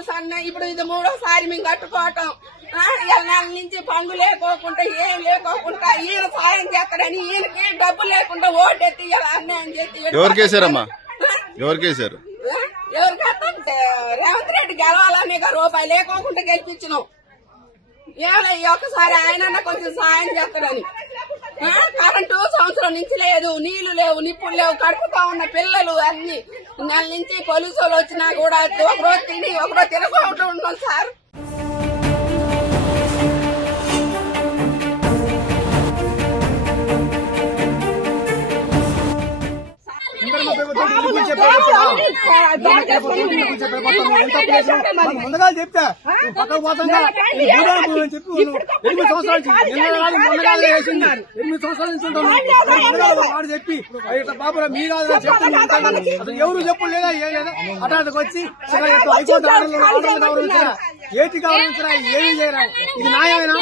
తెలుసు అన్న. ఇప్పుడు ఇది 3వ సారి మేము కట్టుకోవటం. నెల నుంచి పండు లేకోకుండా ఏం లేకోకుండా ఈయన సాయం చేస్తాడని ఈయనకి డబ్బు లేకుండా ఓటెత్తి అన్యాయం చేసి ఎవరికేసారమ్మా? ఎవరికేసారు? ఎవరికంటే రేవంత్ రెడ్డి గెలవాలని రూపాయి లేకోకుండా గెలిపించినాం. ఏమన్నా ఒక్కసారి ఆయన కొంచెం సాయం చేస్తాడని. కరెంటు సంవత్సరం నుంచి లేదు, నీళ్లు లేవు, నిప్పులు లేవు, కడుపుతా ఉన్న పిల్లలు అన్ని నెల నుంచి పోలీసు వాళ్ళు వచ్చినా కూడా ఒకరోజు తిని ఒకరోజు తినకుండా ఉన్నాం సార్. ముందుగా చెప్తా పక్కకు పోతుందా 8 సంవత్సరాల నుంచి ఉంటాను వాడు చెప్పి బాబు మీ కాదు చెప్తాను ఎవరు చెప్పు లేదా ఏం లేదా అటాటకు వచ్చి హైకోర్టు ఆర్డర్లు గౌరవించరా ఏటి గౌరవించరా ఏమీ చేయరా ఇది న్యాయమేనా?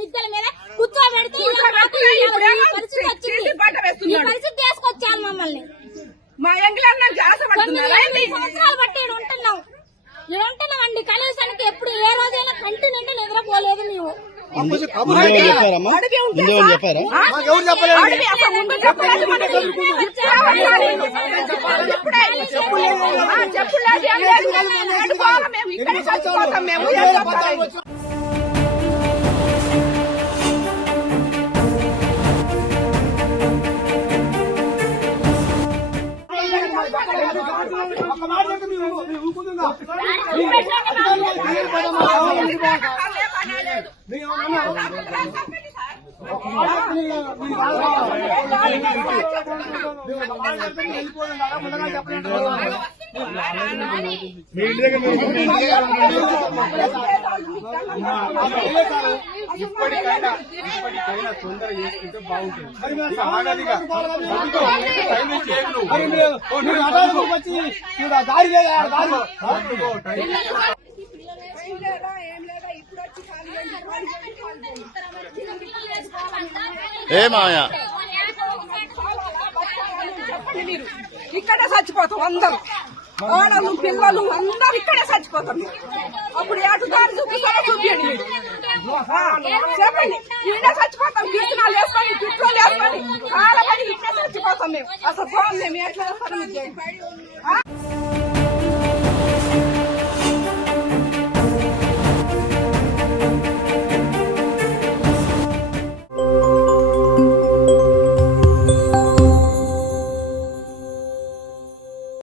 మిద్దల మీద కూర్చోబెడితే తీసుకొచ్చాను మమ్మల్ని. మా సంవత్సరాలు బట్టి ఉంటున్నాం అండి. కనీసానికి ఎప్పుడు ఏ రోజైనా కంటి నిండి నిద్రపోలేదు మేము. ఇప్పటికైనా తొందర చేసుకుంటే బాగుంటుంది. ఆగదిగా దారి లేదా ఏ మాయా ఇక్కడే చచ్చిపోతాం అందరూ, ఆడలు పిల్లలు అందరూ ఇక్కడే చచ్చిపోతాం. అప్పుడు ఎటు దారి చూపిస్తారో చూపించండి మీరు చెప్పండి. ఈయన చచ్చిపోతాం, కిర్చనాలు వేసుకొని పిట్రోలు వేసుకొని చాలా మంది ఇక్కడే చచ్చిపోతాం మేము. అసలు మేము ఎట్లా వేస్తాం.